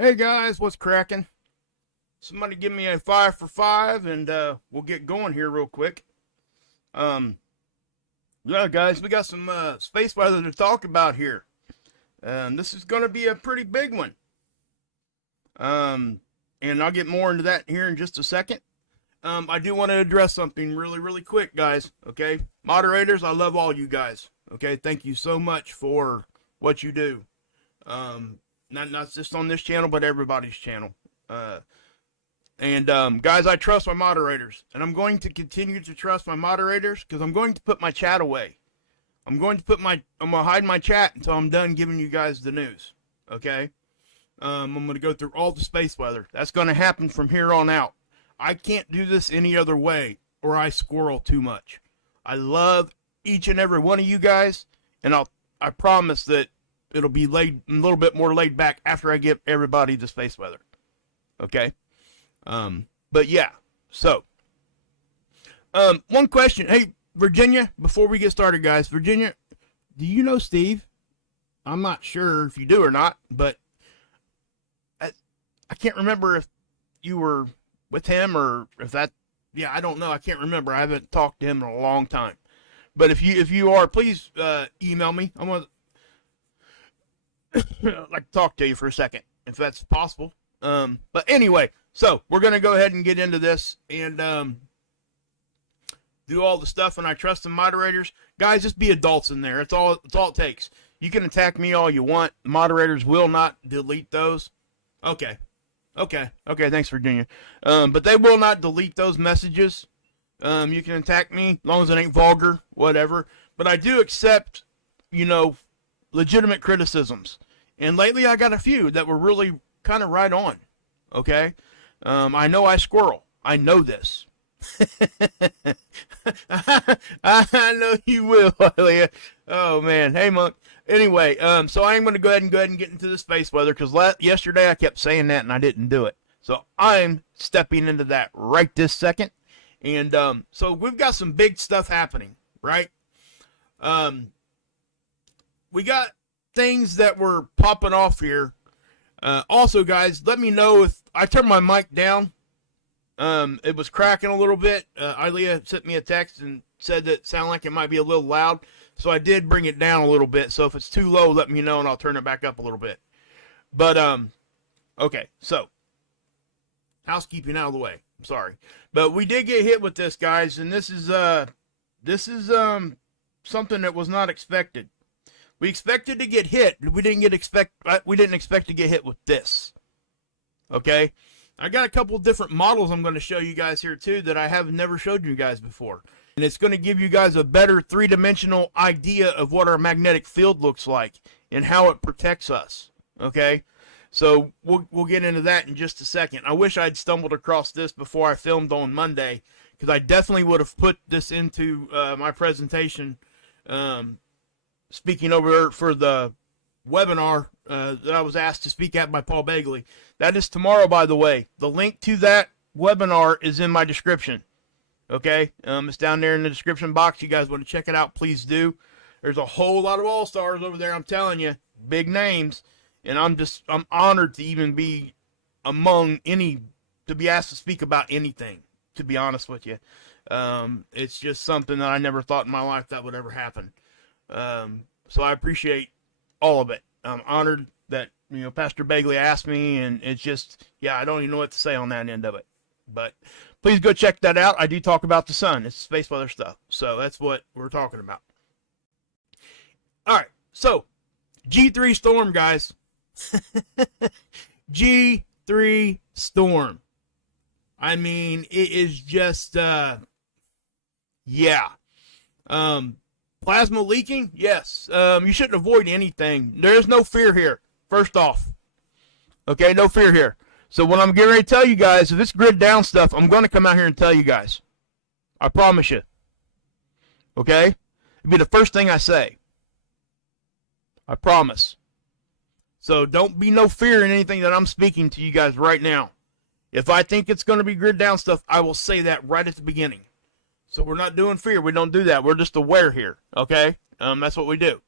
Hey guys, what's cracking? Somebody give me a 5 for 5 and we'll get going here real quick. Um, yeah, guys, we got some space weather to talk about here. This is going to be a pretty big one. And I'll get more into that here in just a second. I do want to address something really quick, guys. Okay, moderators, I love all you guys. Okay, thank you so much for what you do. Not just on this channel, but everybody's channel. Guys, I trust my moderators, and I'm going to continue to trust my moderators because I'm going to put my chat away. I'm going to hide my chat until I'm done giving you guys the news. Okay? I'm going to go through all the space weather. That's going to happen from here on out. I can't do this any other way, or I squirrel too much. I love each and every one of you guys, and I promise that it'll be a little bit more laid back after I give everybody the space weather. Okay? But yeah, so, one question. Hey, Virginia, before we get started, guys, Virginia, do you know Steve? I'm not sure if you do or not, but I can't remember if you were with him or if that, yeah, I don't know. I can't remember. I haven't talked to him in a long time. But if you are, please, email me. I'm going to like to talk to you for a second, if that's possible. But anyway, so we're going to go ahead and get into this and do all the stuff, and I trust the moderators. Guys, just be adults in there. It's all it takes. You can attack me all you want. The moderators will not delete those. Okay, thanks, Virginia. But they will not delete those messages. You can attack me as long as it ain't vulgar, whatever. But I do accept, legitimate criticisms. And lately I got a few that were really kind of right on. Okay? I know I squirrel. I know this. I know you will, Leah. Oh, man. Hey, Monk. Anyway, so I'm going to go ahead and get into the space weather because yesterday I kept saying that and I didn't do it. So I'm stepping into that right this second. And so we've got some big stuff happening, right? We got things that were popping off here. Also, guys, let me know if I turned my mic down. It was cracking a little bit. Ilea sent me a text and said that it sounded like it might be a little loud. So I did bring it down a little bit. So if it's too low, let me know and I'll turn it back up a little bit. But, okay, so housekeeping out of the way. I'm sorry. But we did get hit with this, guys, and this is something that was not expected. We expected to get hit. We didn't expect to get hit with this. Okay? I got a couple different models I'm going to show you guys here too that I have never showed you guys before. And it's going to give you guys a better three-dimensional idea of what our magnetic field looks like and how it protects us. Okay? So we'll get into that in just a second. I wish I'd stumbled across this before I filmed on Monday because I definitely would have put this into my presentation speaking over for the webinar that I was asked to speak at by Paul Bagley. That is tomorrow, by the way. The link to that webinar is in my description. Okay? It's down there in the description box. You guys want to check it out, please do. There's a whole lot of all-stars over there, I'm telling you. Big names. And I'm honored to even be to be asked to speak about anything, to be honest with you. It's just something that I never thought in my life that would ever happen. So I appreciate all of it. I'm honored that, Pastor Bagley asked me, and it's just, I don't even know what to say on that end of it. But please go check that out. I do talk about the sun. It's space weather stuff. So that's what we're talking about. All right. So G3 storm, guys. G3 storm. I mean, it is just, plasma leaking? Yes. You shouldn't avoid anything. There is no fear here, first off. Okay, no fear here. So what I'm getting ready to tell you guys, if it's grid down stuff, I'm going to come out here and tell you guys. I promise you. Okay? It'll be the first thing I say. I promise. So don't be no fear in anything that I'm speaking to you guys right now. If I think it's going to be grid down stuff, I will say that right at the beginning. So we're not doing fear. We don't do that. We're just aware here. Okay? That's what we do.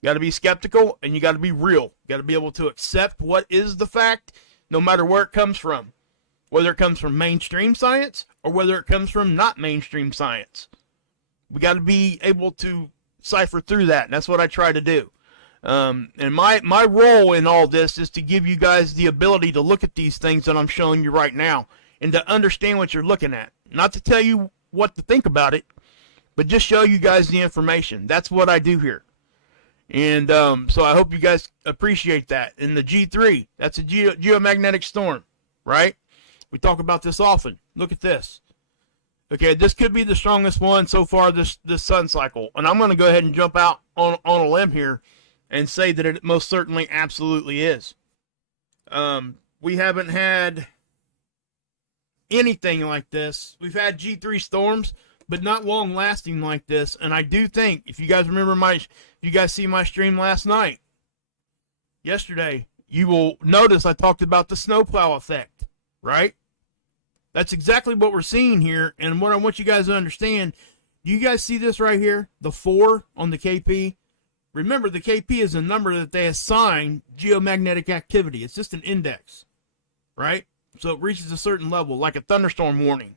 You got to be skeptical, and you got to be real. You got to be able to accept what is the fact, no matter where it comes from. Whether it comes from mainstream science or whether it comes from not mainstream science. We got to be able to cipher through that, and that's what I try to do. And my role in all this is to give you guys the ability to look at these things that I'm showing you right now and to understand what you're looking at. Not to tell you what to think about it, but just show you guys the information. That's what I do here. And so I hope you guys appreciate that. And the G3, that's a geomagnetic storm, right? We talk about this often. Look at this. Okay, this could be the strongest one so far this sun cycle. And I'm going to go ahead and jump out on a limb here and say that it most certainly absolutely is. We haven't had anything like this. We've had G3 storms, but not long lasting like this. And I do think, if you guys remember if you guys see my stream yesterday, you will notice I talked about the snowplow effect, right? That's exactly what we're seeing here. And what I want you guys to understand, do you guys see this right here? The 4 on the KP. Remember, the KP is a number that they assign geomagnetic activity. It's just an index, right? So it reaches a certain level, like a thunderstorm warning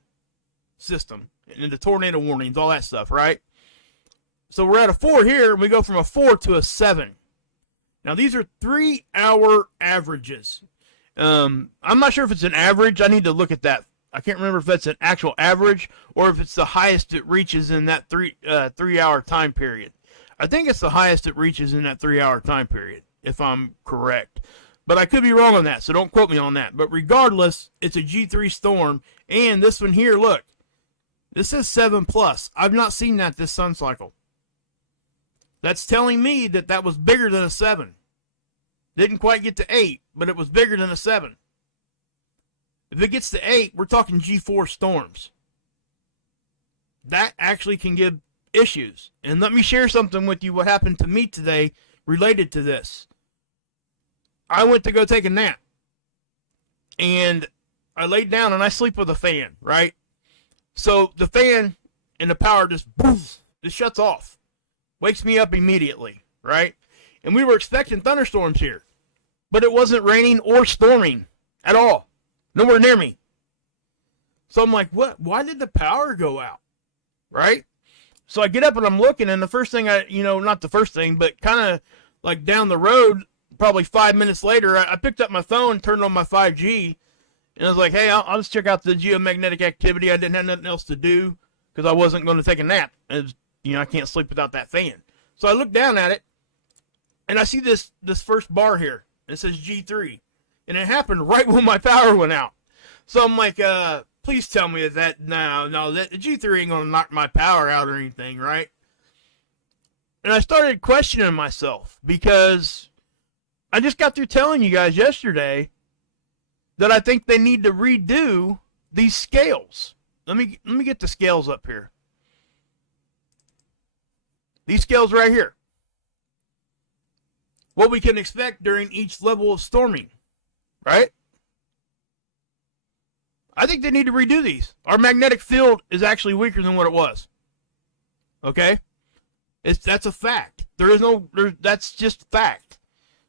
system, and the tornado warnings, all that stuff, right? So we're at a 4 here, and we go from a 4 to a 7. Now, these are 3-hour averages. I'm not sure if it's an average. I need to look at that. I can't remember if that's an actual average or if it's the highest it reaches in that 3-hour time period. I think it's the highest it reaches in that 3-hour time period, if I'm correct. But I could be wrong on that, so don't quote me on that. But regardless, it's a G3 storm. And this one here, look, this is 7+. I've not seen that this sun cycle. That's telling me that that was bigger than a 7. Didn't quite get to 8, but it was bigger than a 7. If it gets to 8, we're talking G4 storms. That actually can give issues. And let me share something with you what happened to me today related to this. I went to go take a nap. And I laid down and I sleep with a fan, right? So the fan and the power just shuts off. Wakes me up immediately, right? And we were expecting thunderstorms here. But it wasn't raining or storming at all. Nowhere near me. So I'm like, what? Why did the power go out? Right? So I get up and I'm looking, and the first thing not the first thing, but kind of like down the road, probably 5 minutes later, I picked up my phone, turned on my 5G, and I was like, hey, I'll just check out the geomagnetic activity. I didn't have nothing else to do because I wasn't going to take a nap. I can't sleep without that fan. So I look down at it, and I see this first bar here. It says G3. And it happened right when my power went out. So I'm like, please tell me that the G3 ain't going to knock my power out or anything, right? And I started questioning myself because I just got through telling you guys yesterday that I think they need to redo these scales. Let me get the scales up here. These scales right here. What we can expect during each level of storming. Right? I think they need to redo these. Our magnetic field is actually weaker than what it was. Okay? That's a fact. That's just fact.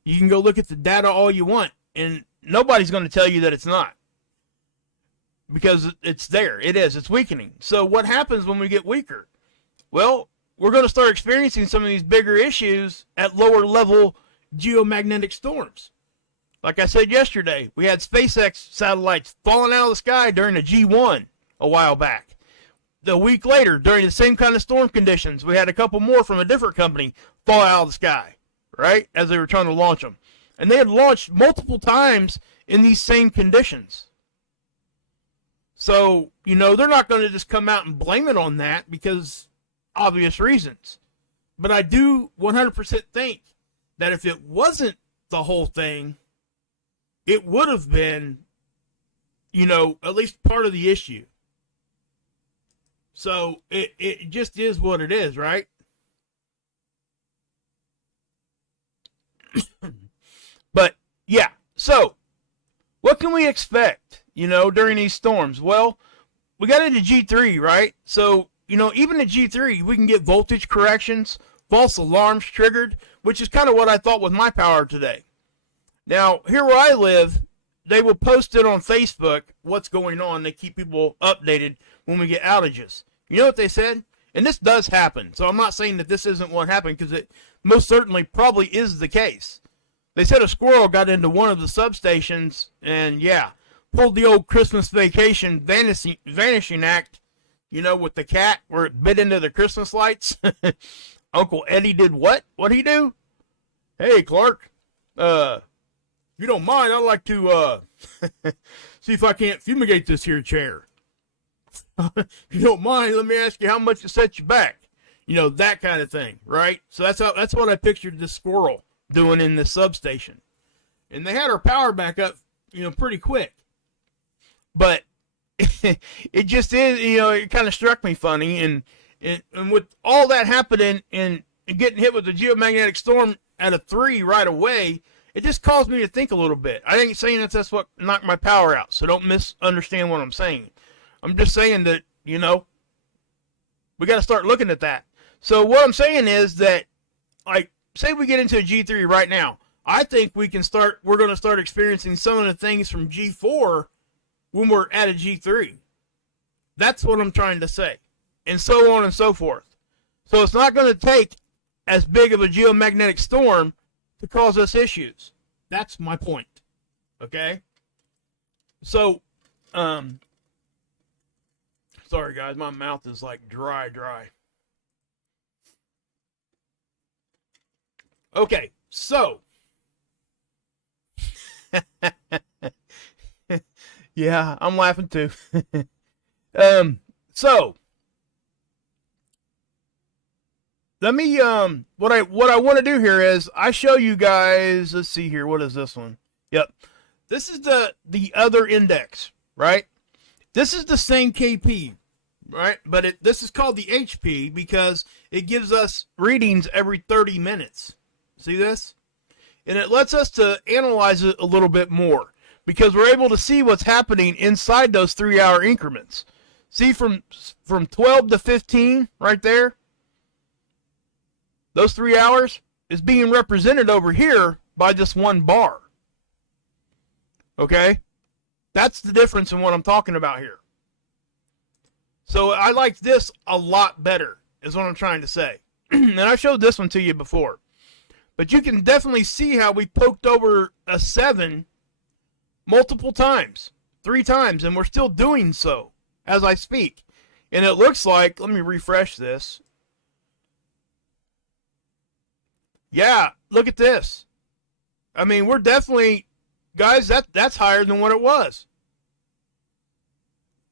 You can go look at the data all you want, and nobody's going to tell you that it's not. Because it's there. It is. It's weakening. So what happens when we get weaker? Well, we're going to start experiencing some of these bigger issues at lower level geomagnetic storms. Like I said yesterday, we had SpaceX satellites falling out of the sky during the G1 a while back. The week later, during the same kind of storm conditions, we had a couple more from a different company fall out of the sky, right, as they were trying to launch them. And they had launched multiple times in these same conditions. So, they're not going to just come out and blame it on that because obvious reasons. But I do 100% think that if it wasn't the whole thing, it would have been, at least part of the issue. So it just is what it is, right? But yeah, so what can we expect, during these storms? Well, we got into G3, right? So, even at G3, we can get voltage corrections, false alarms triggered, which is kind of what I thought with my power today. Now, here where I live, they will post it on Facebook, what's going on. They keep people updated when we get outages. You know what they said? And this does happen, so I'm not saying that this isn't what happened, because it most certainly probably is the case. They said a squirrel got into one of the substations and, yeah, pulled the old Christmas Vacation vanishing act, you know, with the cat where it bit into the Christmas lights. Uncle Eddie did what? What'd he do? Hey, Clark, if you don't mind, I'd like to see if I can't fumigate this here chair. If you don't mind, let me ask you how much it sets you back. You know, that kind of thing, right? So that's what I pictured this squirrel doing in this substation. And they had our power back up, you know, pretty quick. But it just is, you know, it kind of struck me funny. And with all that happening and getting hit with the geomagnetic storm at a 3 right away, it just caused me to think a little bit. I ain't saying that's what knocked my power out, so don't misunderstand what I'm saying. I'm just saying that, you know, we got to start looking at that. So what I'm saying is that, like, say we get into a G3 right now, I think we're going to start experiencing some of the things from G4 when we're at a G3. That's what I'm trying to say. And so on and so forth. So it's not going to take as big of a geomagnetic storm to cause us issues. That's my point. Okay? So, sorry guys, my mouth is like dry. Okay, so. Yeah, I'm laughing too. So. Let me, what I want to do here is, I show you guys, let's see here, what is this one? Yep. This is the other index, right? This is the same KP, right? But this is called the HP because it gives us readings every 30 minutes. See this? And it lets us to analyze it a little bit more because we're able to see what's happening inside those 3-hour increments. See from 12 to 15 right there? Those 3 hours is being represented over here by just one bar. Okay? That's the difference in what I'm talking about here. So I like this a lot better, is what I'm trying to say. And I showed this one to you before. But you can definitely see how we poked over a 7 multiple times. 3 times, and we're still doing so as I speak. And it looks like, let me refresh this. Yeah, look at this. I mean, we're definitely, guys, that's higher than what it was.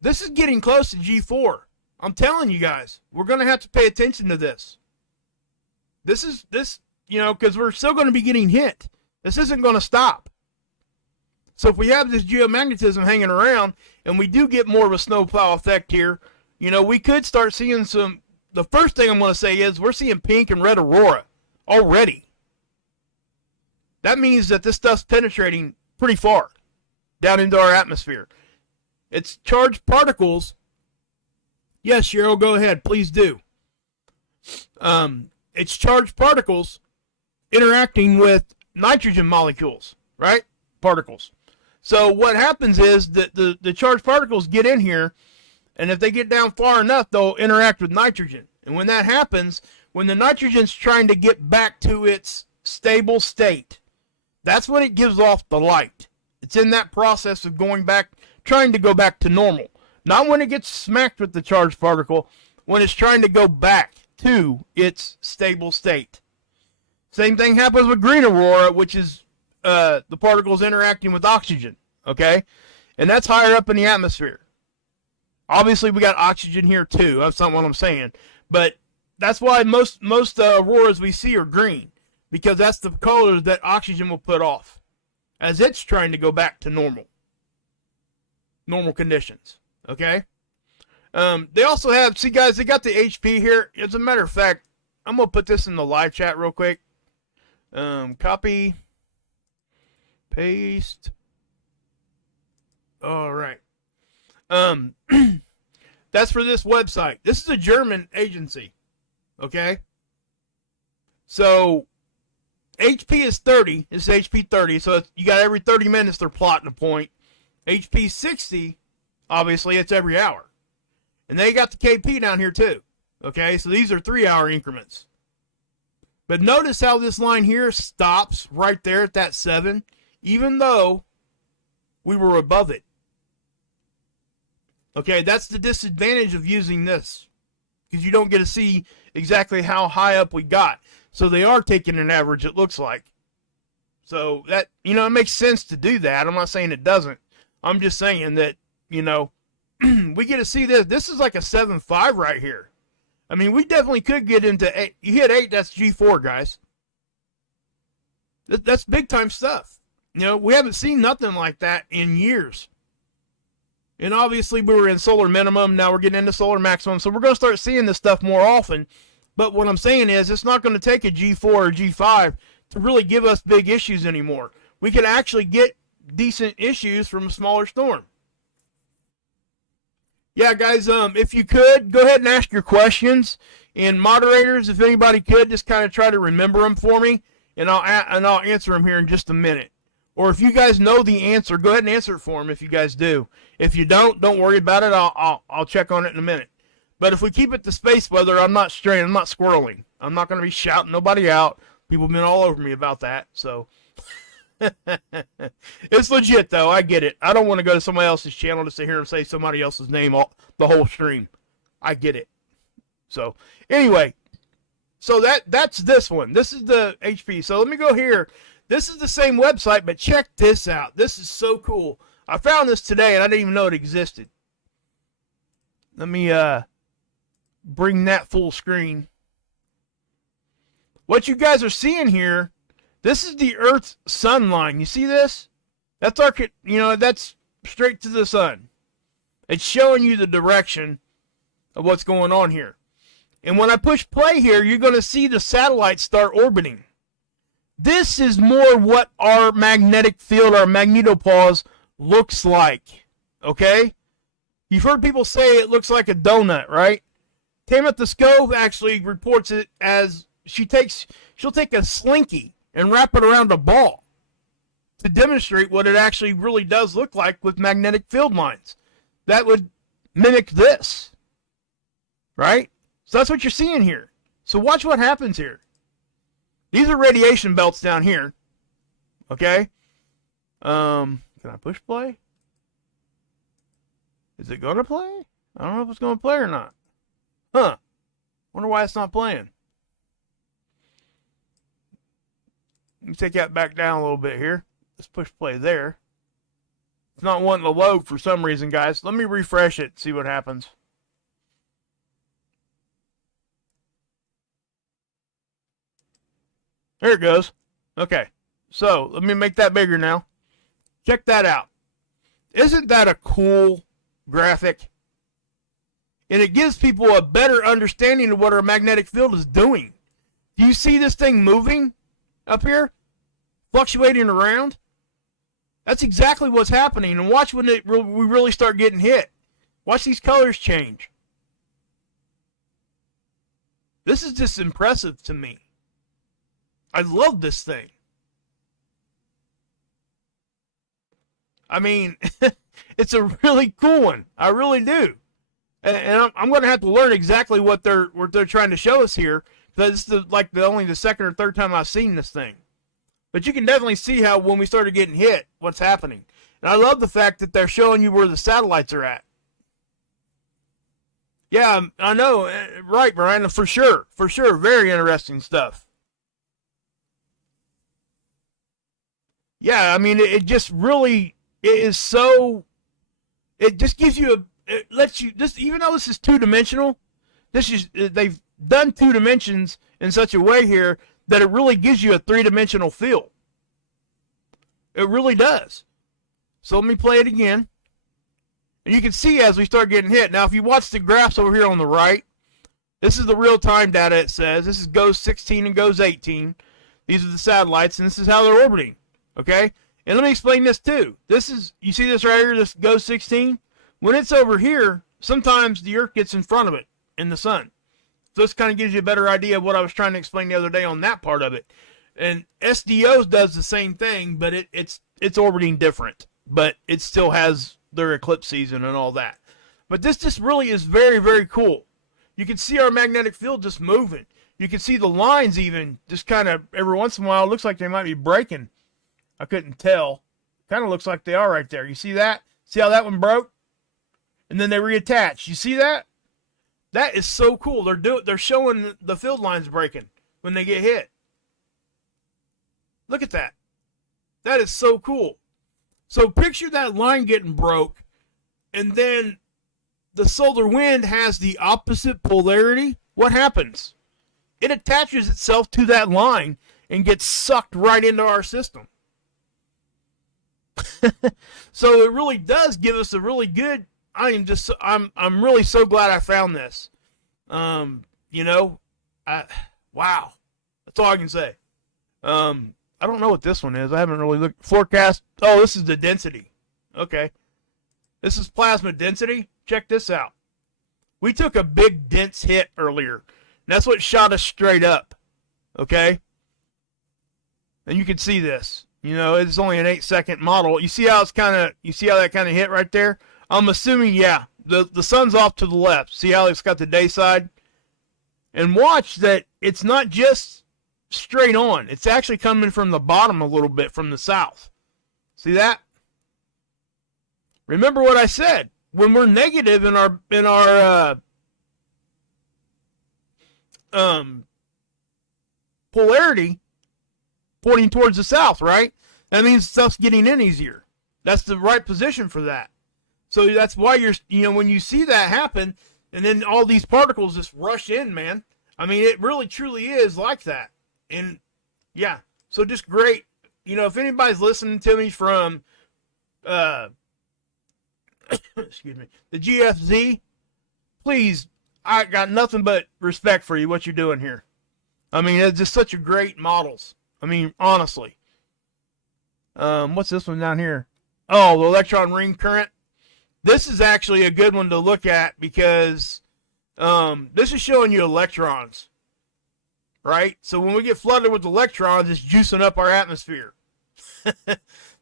This is getting close to G4. I'm telling you guys, we're going to have to pay attention to this. This, you know, because we're still going to be getting hit. This isn't going to stop. So if we have this geomagnetism hanging around, and we do get more of a snowplow effect here, you know, we could start seeing some, the first thing I'm going to say is we're seeing pink and red aurora already. That means that this stuff's penetrating pretty far down into our atmosphere. It's charged particles. Yes, Cheryl, go ahead. Please do. It's charged particles interacting with nitrogen molecules, right? Particles. So what happens is that the charged particles get in here, and if they get down far enough, they'll interact with nitrogen. And when that happens, when the nitrogen's trying to get back to its stable state, that's when it gives off the light. It's in that process of going back, trying to go back to normal. Not when it gets smacked with the charged particle, when it's trying to go back to its stable state. Same thing happens with green aurora, which is the particles interacting with oxygen, okay? And that's higher up in the atmosphere. Obviously, we got oxygen here too. That's not what I'm saying. But that's why most auroras we see are green, because that's the colors that oxygen will put off as it's trying to go back to normal conditions. Okay. They also have, see guys, they got the HP here. As a matter of fact, I'm gonna put this in the live chat real quick. Copy, paste. All right. That's for this website. This is a German agency. Okay? So HP is 30. It's HP 30. So it's, you got every 30 minutes they're plotting a point. HP 60, obviously, it's every hour. And they got the KP down here too. Okay, so these are 3-hour increments. But notice how this line here stops right there at that 7, even though we were above it. Okay, that's the disadvantage of using this, because you don't get to see exactly how high up we got. So they are taking an average, it looks like. So that, you know, it makes sense to do that. I'm not saying it doesn't. I'm just saying that, you know, we get to see this. This is like a 7.5 right here. I mean, we definitely could get into 8. You hit 8, that's G4, guys. That's big time stuff. You know, we haven't seen nothing like that in years. And obviously we were in solar minimum. Now we're getting into solar maximum. So we're going to start seeing this stuff more often. But what I'm saying is it's not going to take a G4 or G5 to really give us big issues anymore. We can actually get decent issues from a smaller storm. Yeah, guys, if you could, go ahead and ask your questions. And moderators, if anybody could, just kind of try to remember them for me. And I'll answer them here in just a minute. Or if you guys know the answer, go ahead and answer it for them if you guys do. If you don't worry about it. I'll check on it in a minute. But if we keep it to space weather, I'm not straying. I'm not squirreling. I'm not going to be shouting nobody out. People have been all over me about that. So it's legit, though. I get it. I don't want to go to somebody else's channel just to hear them say somebody else's name the whole stream. I get it. So anyway, so that's this one. This is the HP. So let me go here. This is the same website, but check this out. This is so cool. I found this today, and I didn't even know it existed. Let me bring that full screen. What you guys are seeing here, this is the Earth's sun line. You see this? That's our, you know, that's straight to the sun. It's showing you the direction of what's going on here. And when I push play here, you're going to see the satellites start orbiting. This is more what our magnetic field, our magnetopause, looks like. Okay? You've heard people say it looks like a donut, right? Tamitha Skov actually reports it as she'll take a slinky and wrap it around a ball to demonstrate what it actually really does look like with magnetic field lines. That would mimic this, right? So that's what you're seeing here. So watch what happens here. These are radiation belts down here. Okay? Can I push play? Is it going to play? I don't know if it's going to play or not. Huh. Wonder why it's not playing. Let me take that back down a little bit here. Let's push play there. It's not wanting to load for some reason, guys. Let me refresh it, see what happens. There it goes. Okay. So, let me make that bigger now. Check that out. Isn't that a cool graphic? And it gives people a better understanding of what our magnetic field is doing. Do you see this thing moving up here? Fluctuating around? That's exactly what's happening. And watch when we really start getting hit. Watch these colors change. This is just impressive to me. I love this thing. I mean, it's a really cool one. I really do. And I'm going to have to learn exactly what they're trying to show us here, because this is only the second or third time I've seen this thing. But you can definitely see how when we started getting hit, what's happening. And I love the fact that they're showing you where the satellites are at. Yeah, I know. Right, Brian, for sure. For sure. Very interesting stuff. Yeah, I mean, it just really, it is so, it just gives you it lets you, this, even though this is two-dimensional, they've done 2 dimensions in such a way here that it really gives you a 3-dimensional feel. It really does. So let me play it again. And you can see as we start getting hit. Now, if you watch the graphs over here on the right, this is the real-time data it says. This is GOES 16 and GOES 18. These are the satellites, and this is how they're orbiting. Okay? And let me explain this too. This is, you see this right here, this GOES 16? When it's over here, sometimes the Earth gets in front of it in the sun. So this kind of gives you a better idea of what I was trying to explain the other day on that part of it. And SDO does the same thing, but it's orbiting different. But it still has their eclipse season and all that. But this just really is very, very cool. You can see our magnetic field just moving. You can see the lines even just kind of every once in a while. It looks like they might be breaking. I couldn't tell. Kind of looks like they are right there. You see that? See how that one broke? And then they reattach. You see that? That is so cool. They're showing the field lines breaking when they get hit. Look at that. That is so cool. So picture that line getting broke, and then the solar wind has the opposite polarity. What happens? It attaches itself to that line and gets sucked right into our system. So it really does give us a really good. I'm really so glad I found this. You know, wow. That's all I can say. I don't know what this one is. I haven't really looked. Forecast. Oh, this is the density. Okay. This is plasma density. Check this out. We took a big dense hit earlier. And that's what shot us straight up. Okay. And you can see this. You know, it's only an 8-second model. You see how that kind of hit right there? I'm assuming, yeah, the sun's off to the left. See how it's got the day side? And watch that it's not just straight on. It's actually coming from the bottom a little bit from the south. See that? Remember what I said. When we're negative in our polarity pointing towards the south, right? That means stuff's getting in easier. That's the right position for that. So that's why when you see that happen, and then all these particles just rush in, man. I mean, it really truly is like that. And yeah, so just great. You know, if anybody's listening to me from, excuse me, the GFZ, please, I got nothing but respect for you, what you're doing here. I mean, it's just such a great models. I mean, honestly. What's this one down here? Oh, the electron ring current. This is actually a good one to look at because this is showing you electrons, right? So when we get flooded with electrons, it's juicing up our atmosphere.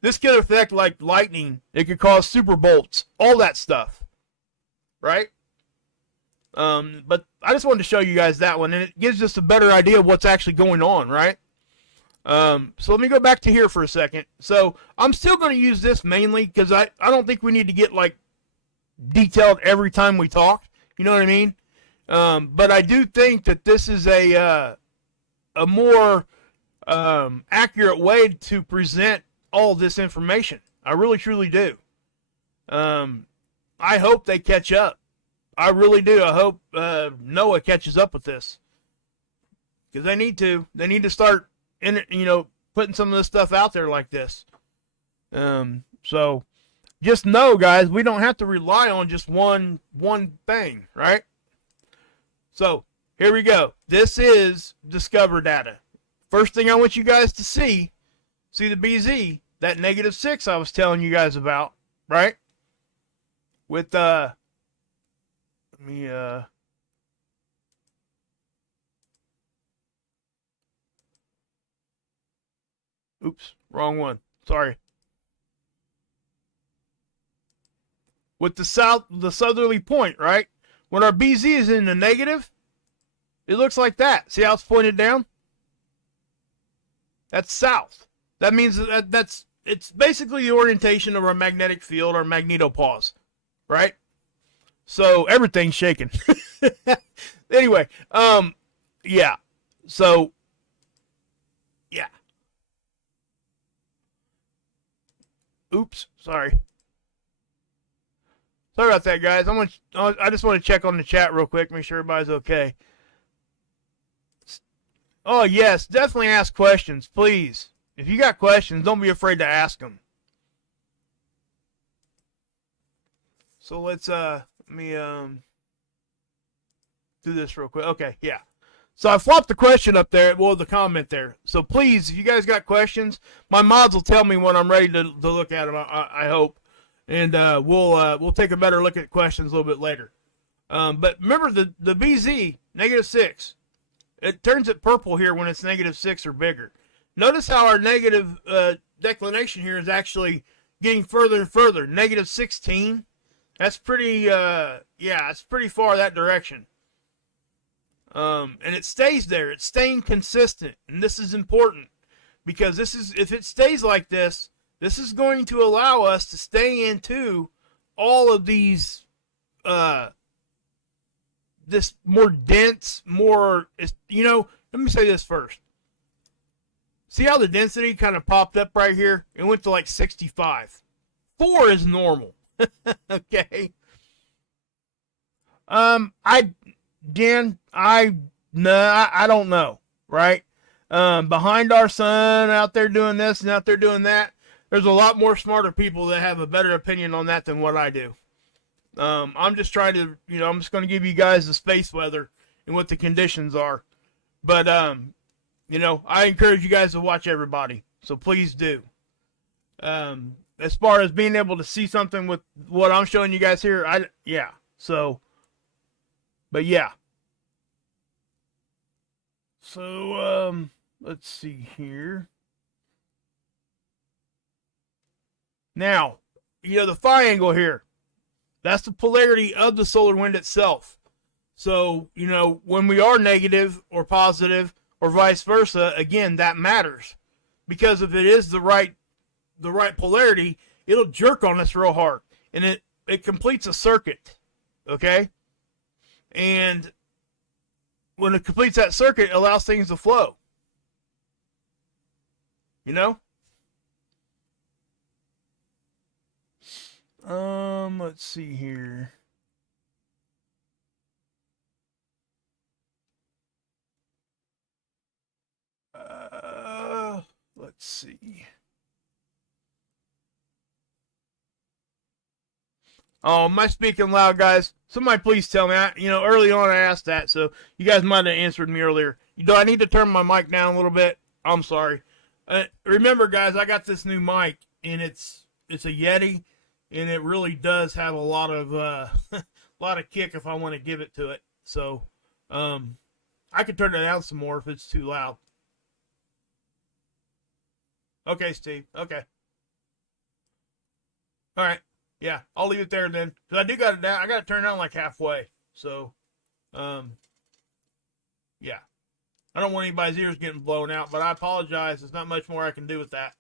This could affect like lightning. It could cause super bolts, all that stuff, right? But I just wanted to show you guys that one, and it gives us a better idea of what's actually going on, right? So let me go back to here for a second. So I'm still going to use this mainly because I don't think we need to get like detailed every time we talk. You know what I mean? But I do think that this is a more accurate way to present all this information. I really truly do. I hope they catch up. I really do. I hope NOAA catches up with this because they need to. They need to start putting some of this stuff out there like this. So just know, guys, we don't have to rely on just one thing, right? So here we go. This is Discover data. First thing I want you guys to see the BZ, that -6 I was telling you guys about, right? With let me oops, wrong one. Sorry. With the southerly point, right? When our BZ is in the negative, it looks like that. See how it's pointed down? That's south. That means it's basically the orientation of our magnetic field, our magnetopause, right? So everything's shaking. Anyway, yeah. So, yeah. Oops, sorry. Sorry about that, guys. I just want to check on the chat real quick, make sure everybody's okay. Oh, yes, definitely ask questions, please. If you got questions, don't be afraid to ask them. So let's let me do this real quick. Okay, yeah. So I flopped the question up there, well, the comment there. So please, if you guys got questions, my mods will tell me when I'm ready to look at them, I hope. And we'll take a better look at questions a little bit later. But remember, the BZ, -6. It turns it purple here when it's -6 or bigger. Notice how our negative declination here is actually getting further and further. -16. That's pretty, yeah, it's pretty far that direction. And it stays there. It's staying consistent. And this is important because this is, if it stays like this is going to allow us to stay into all of these, this more dense, more, you know, let me say this first. See how the density kind of popped up right here? It went to like 65. 4 is normal. Okay. I don't know, right? Behind our sun, out there doing this and out there doing that, there's a lot more smarter people that have a better opinion on that than what I do. I'm just trying to, you know, I'm just going to give you guys the space weather and what the conditions are. But, you know, I encourage you guys to watch everybody. So please do. As far as being able to see something with what I'm showing you guys here, yeah. So, but yeah. So, let's see here. Now, you know, the phi angle here, that's the polarity of the solar wind itself. So, you know, when we are negative or positive or vice versa, again, that matters. Because if it is the right polarity, it'll jerk on us real hard. And it completes a circuit. Okay? And when it completes that circuit, it allows things to flow. You know? Let's see here. Let's see. Oh, am I speaking loud, guys? Somebody please tell me. You know, early on I asked that, so you guys might have answered me earlier. Do I need to turn my mic down a little bit? I'm sorry. Remember, guys, I got this new mic, and it's a Yeti, and it really does have a lot of lot of kick if I want to give it to it. So, I could turn it down some more if it's too loud. Okay, Steve. Okay. All right. Yeah, I'll leave it there then. Because I do got it down. I got it turned down like halfway. So, yeah. I don't want anybody's ears getting blown out, but I apologize. There's not much more I can do with that.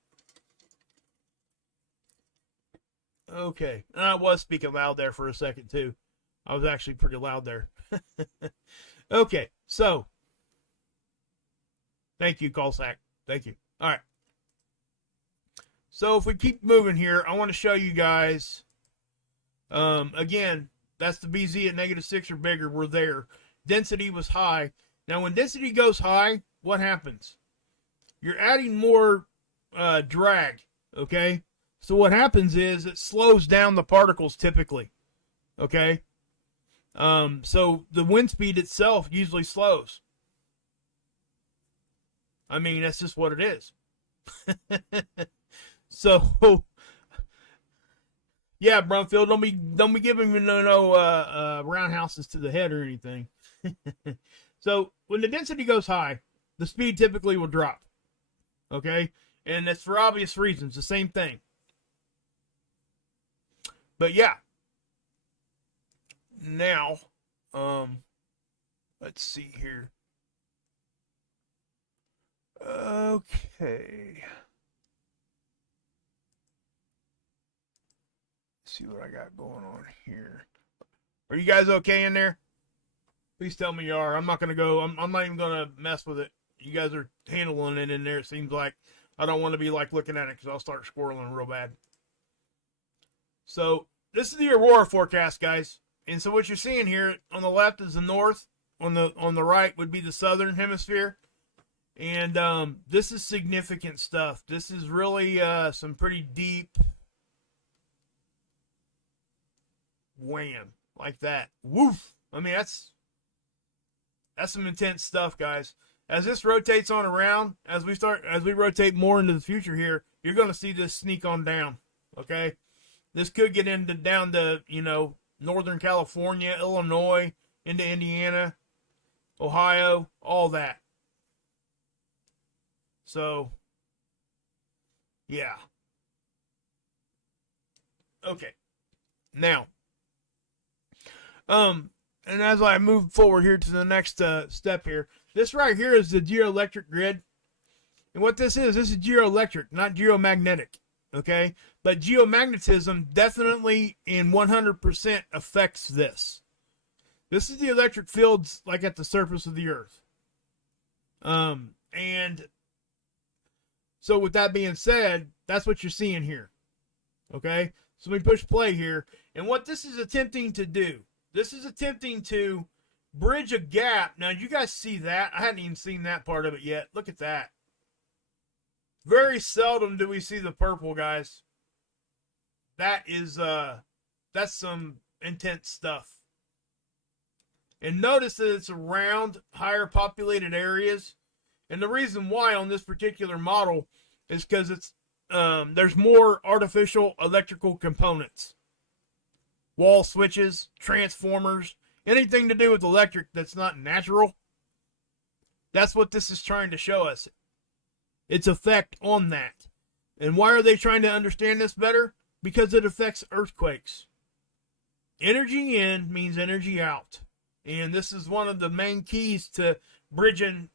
Okay. And I was speaking loud there for a second, too. I was actually pretty loud there. Okay, so. Thank you, Callsack. Thank you. All right. So if we keep moving here, I want to show you guys. Again, that's the BZ at -6 or bigger. We're there. Density was high. Now, when density goes high, what happens? You're adding more drag, okay? So what happens is it slows down the particles typically, okay? So the wind speed itself usually slows. I mean, that's just what it is. So, yeah, Brumfield, don't be giving me no roundhouses to the head or anything. So when the density goes high, the speed typically will drop. Okay, and that's for obvious reasons. The same thing. But yeah. Now, let's see here. Okay. See what I got going on here. Are you guys okay in there? Please tell me you are. I'm not going to go. I'm not even going to mess with it. You guys are handling it in there. It seems like I don't want to be like looking at it because I'll start squirreling real bad. So this is the Aurora forecast, guys. And so what you're seeing here on the left is the north. On the right would be the southern hemisphere. And this is significant stuff. This is really some pretty deep. Wham, like that. Woof. I mean, that's some intense stuff, guys. As this rotates on around, as we rotate more into the future here, you're going to see this sneak on down. Okay, this could get down to, you know, Northern California, Illinois, into Indiana, Ohio, all that. So, yeah. Okay. Now, and as I move forward here to the next step here, this right here is the geoelectric grid. And what this is geoelectric, not geomagnetic. Okay? But geomagnetism definitely and 100% affects this. This is the electric fields like at the surface of the earth. And so with that being said, that's what you're seeing here. Okay? So we push play here. And what this is attempting to do, this is attempting to bridge a gap. Now, you guys see that? I hadn't even seen that part of it yet. Look at that. Very seldom do we see the purple, guys. That is, that's some intense stuff. And notice that it's around higher populated areas. And the reason why on this particular model is because it's, there's more artificial electrical components. Wall switches, transformers, anything to do with electric that's not natural. That's what this is trying to show us. Its effect on that. And why are they trying to understand this better? Because it affects earthquakes. Energy in means energy out. And this is one of the main keys to bridging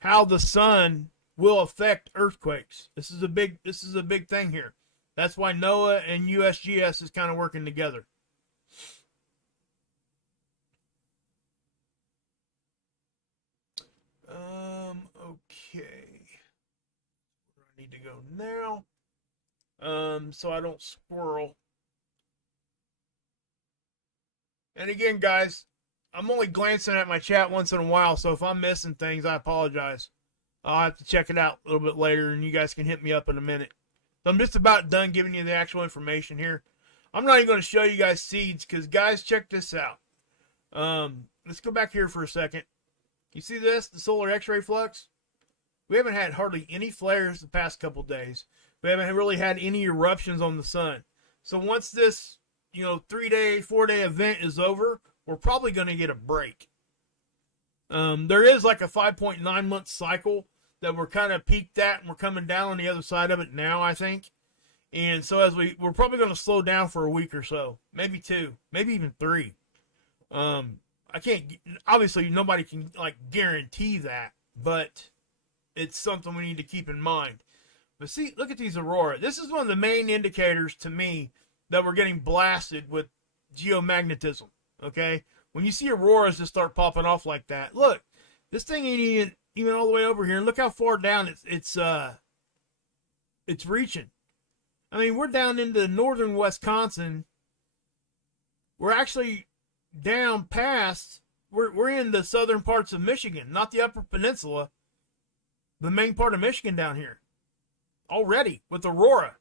how the sun will affect earthquakes. This is a big thing here. That's why NOAA and USGS is kind of working together. Okay. Where do I need to go now? So I don't squirrel. And again, guys, I'm only glancing at my chat once in a while, so if I'm missing things, I apologize. I'll have to check it out a little bit later, and you guys can hit me up in a minute. So I'm just about done giving you the actual information here. I'm not even going to show you guys seeds, because, guys, check this out. Let's go back here for a second. You see this, the solar X-ray flux? We haven't had hardly any flares the past couple days. We haven't really had any eruptions on the sun. So once this, 3-day, 4-day event is over, we're probably going to get a break. There is like a 5.9 month cycle that we're kind of peaked at, and we're coming down on the other side of it now, I think. And so as we're probably going to slow down for a week or so, maybe 2, maybe even 3. I can't, obviously nobody can guarantee that, but it's something we need to keep in mind. But see, look at these aurora. This is one of the main indicators to me that we're getting blasted with geomagnetism. Okay, when you see auroras just start popping off like that, look, this thing ain't even all the way over here, and look how far down it's reaching. I mean, we're down into northern Wisconsin. We're actually down past. We're in the southern parts of Michigan, not the Upper Peninsula, the main part of Michigan down here, already with aurora.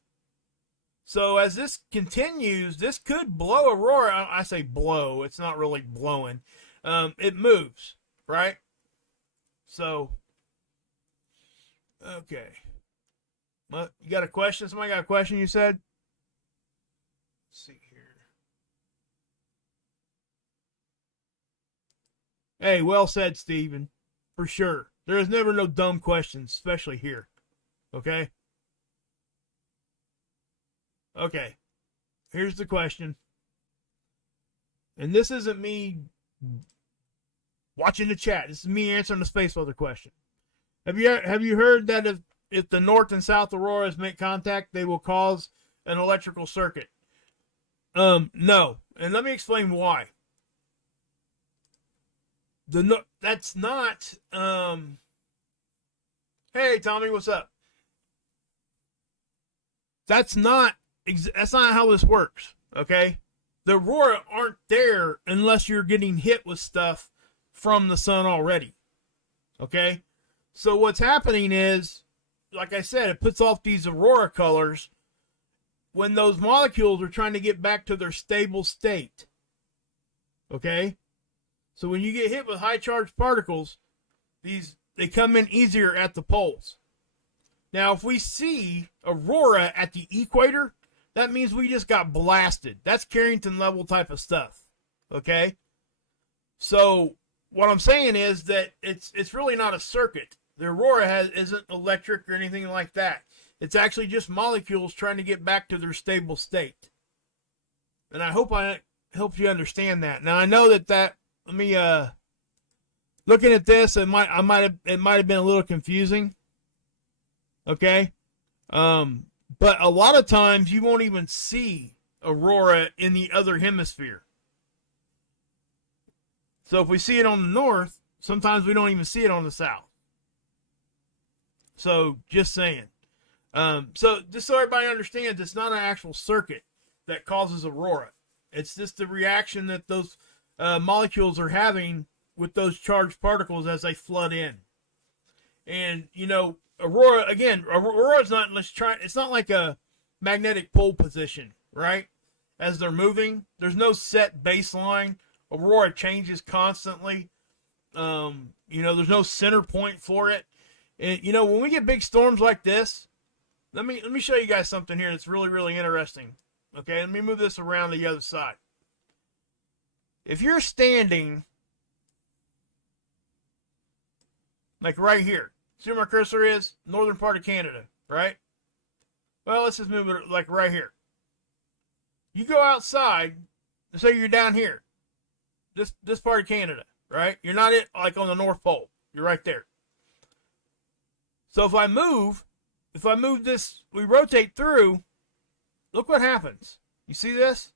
So as this continues, this could blow aurora. I say blow. It's not really blowing. It moves, right? So, okay. Well, you got a question? Somebody got a question, you said? Let's see here. Hey, well said, Stephen. For sure. There is never no dumb questions, especially here. Okay? Okay, here's the question. And this isn't me watching the chat. This is me answering the space weather question. Have you heard that if the north and south auroras make contact, they will cause an electrical circuit? No. And let me explain why. That's not hey Tommy, what's up? That's not how this works, okay? The aurora aren't there unless you're getting hit with stuff from the sun already, okay? So what's happening is, like I said, it puts off these aurora colors when those molecules are trying to get back to their stable state, okay? So when you get hit with high charged particles, they come in easier at the poles. Now, if we see aurora at the equator, that means we just got blasted. That's Carrington level type of stuff. Okay? So what I'm saying is that it's really not a circuit. The Aurora isn't electric or anything like that. It's actually just molecules trying to get back to their stable state. And I hope I helped you understand that. Now I know that let me looking at this, it might have been a little confusing. Okay? But a lot of times you won't even see Aurora in the other hemisphere. So if we see it on the north, sometimes we don't even see it on the south. So just saying. So just so everybody understands, it's not an actual circuit that causes Aurora. It's just the reaction that those molecules are having with those charged particles as they flood in. And, you know, Aurora is not, it's not like a magnetic pole position, right? As they're moving, there's no set baseline. Aurora changes constantly. You know, there's no center point for it. And, you know, when we get big storms like this, let me show you guys something here that's really, really interesting. Okay, let me move this around to the other side. If you're standing, like right here, see where my cursor is? Northern part of Canada, right? Well, let's just move it like right here. You go outside, and say you're down here, this part of Canada, right? You're not like on the North Pole. You're right there. So if I move this, we rotate through, look what happens. You see this?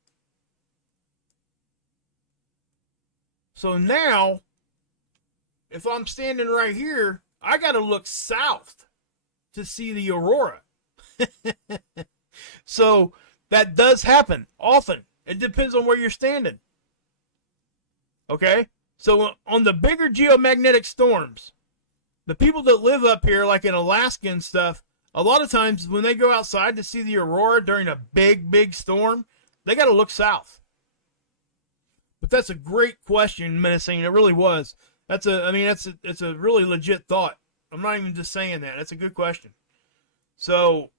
So now, if I'm standing right here, I got to look south to see the Aurora. So that does happen often. It depends on where you're standing. Okay? So on the bigger geomagnetic storms, the people that live up here, like in Alaska and stuff, a lot of times when they go outside to see the Aurora during a big, big storm, they got to look south. But that's a great question, Menacing. It really was. It's a really legit thought. I'm not even just saying that. That's a good question. So,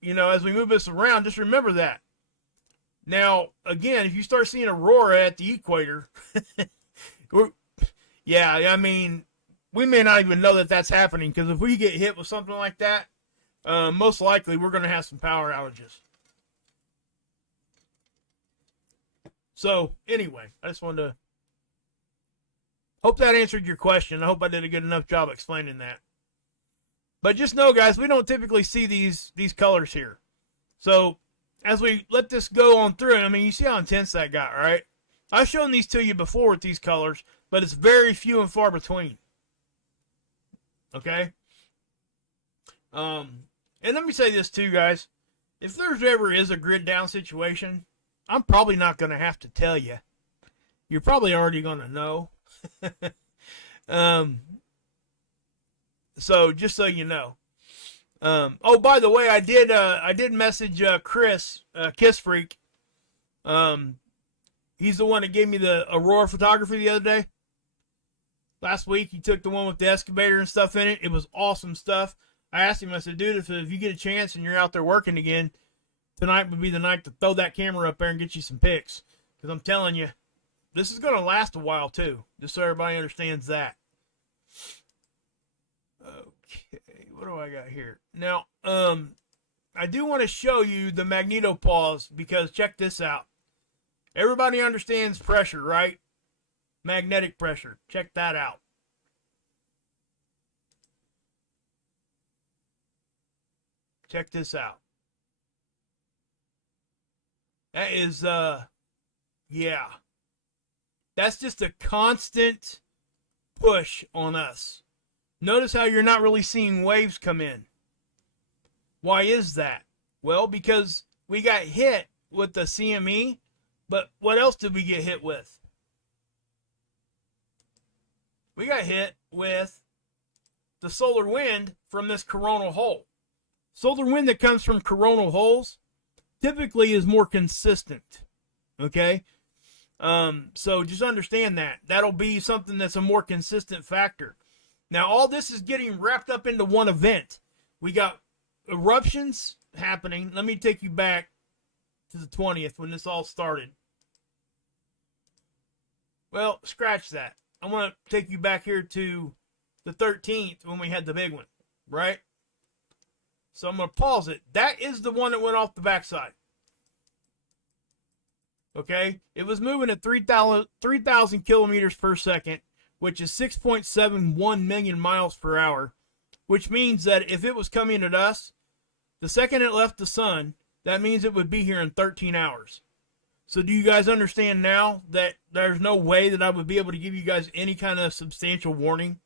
you know, as we move this around, just remember that. Now, again, if you start seeing Aurora at the equator, yeah, I mean, we may not even know that that's happening, because if we get hit with something like that, most likely we're going to have some power outages. So, anyway, I just wanted to hope that answered your question. I hope I did a good enough job explaining that. But just know, guys, we don't typically see these colors here. So, as we let this go on through, I mean, you see how intense that got, right? I've shown these to you before with these colors, but it's very few and far between. Okay? And let me say this too, guys. If there's ever is a grid down situation, I'm probably not going to have to tell you. You're probably already going to know. So just so you know. Oh, by the way, I did message Chris, Kiss Freak. He's the one that gave me the Aurora photography the other day. Last week, he took the one with the excavator and stuff in it. It was awesome stuff. I asked him, I said, dude, if you get a chance and you're out there working again, tonight would be the night to throw that camera up there and get you some pics. Because I'm telling you, this is going to last a while too. Just so everybody understands that. Okay, what do I got here? Now, I do want to show you the magnetopause, because check this out. Everybody understands pressure, right? Magnetic pressure. Check that out. Check this out. That is, yeah. That's just a constant push on us. Notice how you're not really seeing waves come in. Why is that? Well, because we got hit with the CME, but what else did we get hit with? We got hit with the solar wind from this coronal hole. Solar wind that comes from coronal holes typically is more consistent. Okay? So just understand that. That'll be something that's a more consistent factor. Now, all this is getting wrapped up into one event. We got eruptions happening. Let me take you back to the 20th when this all started. Well, scratch that. I want to take you back here to the 13th when we had the big one, right? So I'm going to pause it. That is the one that went off the backside. Okay? It was moving at 3,000 kilometers per second, which is 6.71 million miles per hour, which means that if it was coming at us, the second it left the sun, that means it would be here in 13 hours. So do you guys understand now that there's no way that I would be able to give you guys any kind of substantial warning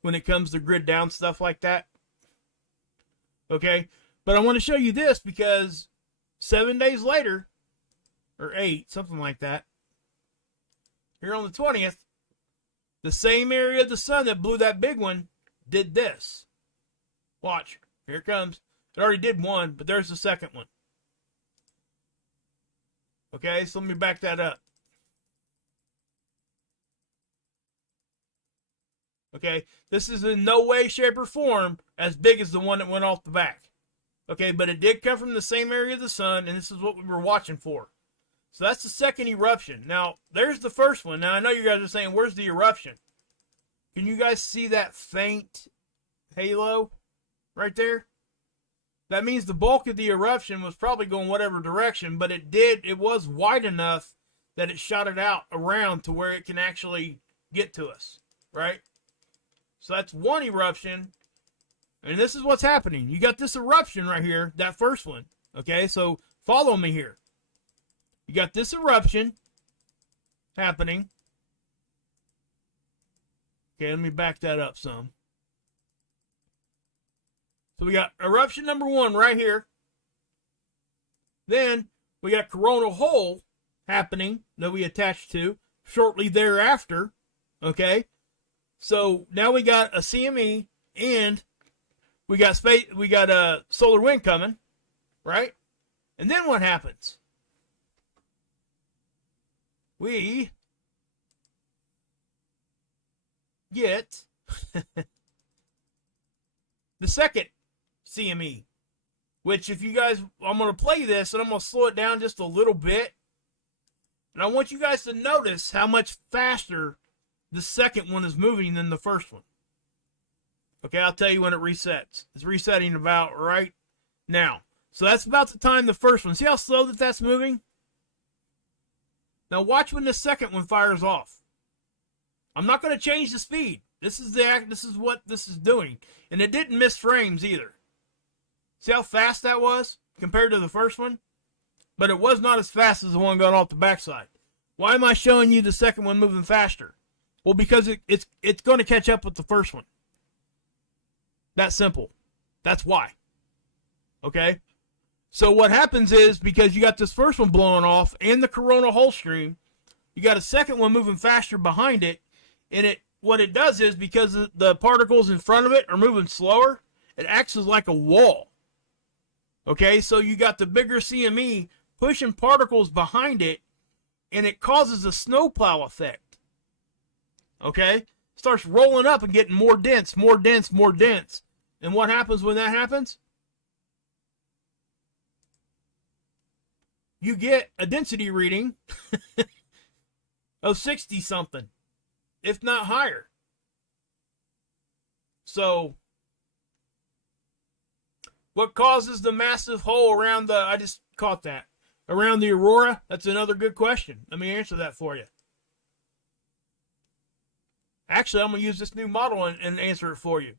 when it comes to grid down stuff like that? Okay? But I want to show you this because 7 days later, or 8, something like that, here on the 20th, the same area of the sun that blew that big one did this. Watch. Here it comes. It already did one, but there's the second one. Okay, so let me back that up. Okay, this is in no way, shape, or form as big as the one that went off the back. Okay, but it did come from the same area of the sun, and this is what we were watching for. So that's the second eruption. Now, there's the first one. Now, I know you guys are saying, where's the eruption? Can you guys see that faint halo right there? That means the bulk of the eruption was probably going whatever direction, but it was wide enough that it shot it out around to where it can actually get to us, right? So that's one eruption, and this is what's happening. You got this eruption right here, that first one, okay? So follow me here. You got this eruption happening. Okay, let me back that up some. So we got eruption number 1 right here. Then we got coronal hole happening that we attached to shortly thereafter. Okay, so now we got a CME and we got space. We got a solar wind coming, right? And then what happens? We get the second CME, which if you guys, I'm going to play this and I'm going to slow it down just a little bit. And I want you guys to notice how much faster the second one is moving than the first one. Okay, I'll tell you when it resets. It's resetting about right now. So that's about the time the first one. See how slow that's moving? Now watch when the second one fires off. I'm not going to change the speed. This is what this is doing. And it didn't miss frames either. See how fast that was compared to the first one? But it was not as fast as the one going off the backside. Why am I showing you the second one moving faster? Well, because it's going to catch up with the first one. That simple. That's why. Okay? So what happens is, because you got this first one blowing off and the coronal hole stream, you got a second one moving faster behind it, and what it does is, because the particles in front of it are moving slower, it acts as like a wall. Okay, so you got the bigger CME pushing particles behind it, and it causes a snowplow effect. Okay? It starts rolling up and getting more dense, more dense, more dense. And what happens when that happens? You get a density reading of 60 something, if not higher. So what causes the massive hole around I just caught that, around the Aurora? That's another good question. Let me answer that for you. Actually, I'm going to use this new model and answer it for you.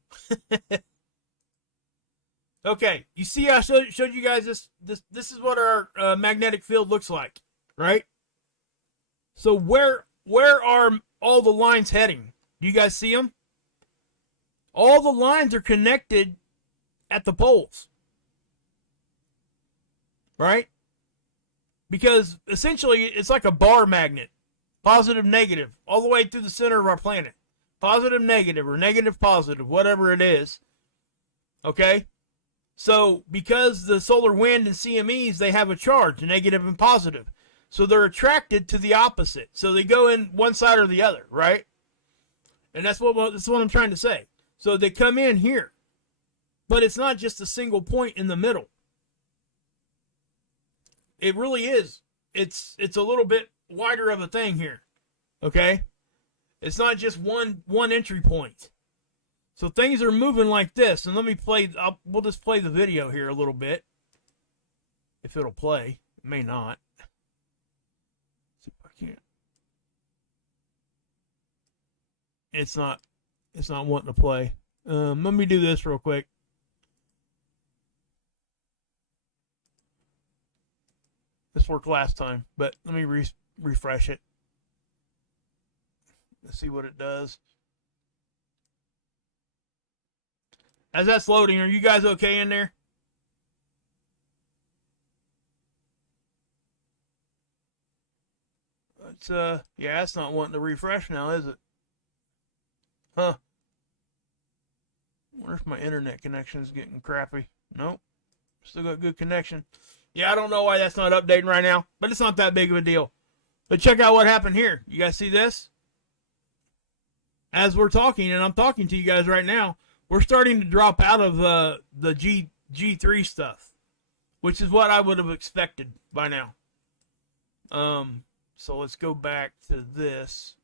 Okay, you see I showed you guys this is what our magnetic field looks like, right? So where are all the lines heading? Do you guys see them? All the lines are connected at the poles, right? Because essentially it's like a bar magnet, positive, negative, all the way through the center of our planet. Positive, negative, or negative, positive, whatever it is. Okay? So because the solar wind and CMEs, they have a charge, negative and positive. So they're attracted to the opposite. So they go in one side or the other, right? And that's what I'm trying to say. So they come in here. But it's not just a single point in the middle. It really is. It's a little bit wider of a thing here. Okay? It's not just one entry point. So things are moving like this. And let me play, we'll just play the video here a little bit. If it'll play. It may not. Let's see if I can't. It's not wanting to play. Let me do this real quick. This worked last time, but let me refresh it. Let's see what it does. As that's loading, are you guys okay in there? It's yeah, it's not wanting to refresh now, is it? Huh. I wonder if my internet connection is getting crappy. Nope. Still got good connection. Yeah, I don't know why that's not updating right now, but it's not that big of a deal. But check out what happened here. You guys see this? As we're talking, and I'm talking to you guys right now, we're starting to drop out of the G3 stuff, which is what I would have expected by now. So let's go back to this.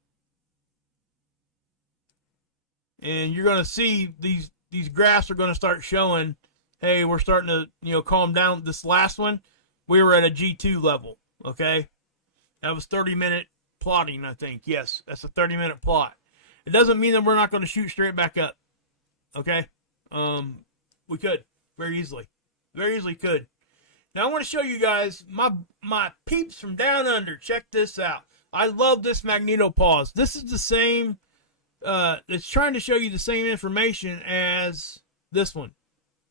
And you're going to see these graphs are going to start showing, hey, we're starting to, calm down. This last one, we were at a G2 level, okay? That was 30-minute plotting, I think. Yes, that's a 30-minute plot. It doesn't mean that we're not going to shoot straight back up, okay? We could, very easily. Very easily could. Now, I want to show you guys my peeps from down under. Check this out. I love this magnetopause. This is the same, it's trying to show you the same information as this one,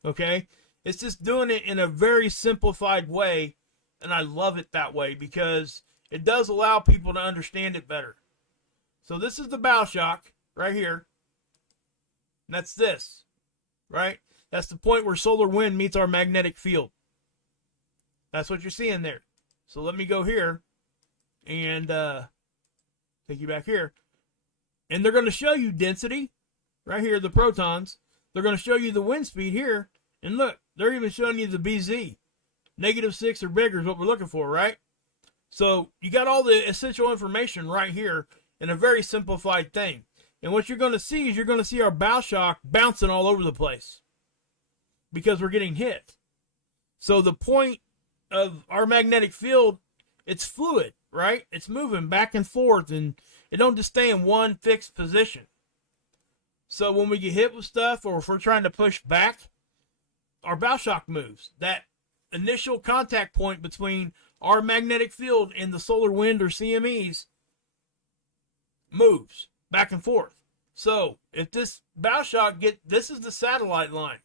okay? It's just doing it in a very simplified way, and I love it that way because it does allow people to understand it better. So this is the bow shock right here. And that's this, right? That's the point where solar wind meets our magnetic field. That's what you're seeing there. So let me go here and take you back here. And they're going to show you density right here, the protons. They're going to show you the wind speed here. And look, they're even showing you the BZ. -6 or bigger is what we're looking for, right? So you got all the essential information right here in a very simplified thing. And what you're going to see is you're going to see our bow shock bouncing all over the place because we're getting hit. So the point of our magnetic field, it's fluid, right? It's moving back and forth, and it don't just stay in one fixed position. So when we get hit with stuff, or if we're trying to push back, our bow shock moves. That initial contact point between our magnetic field and the solar wind or CMEs moves back and forth. So if this bow shock this is the satellite line.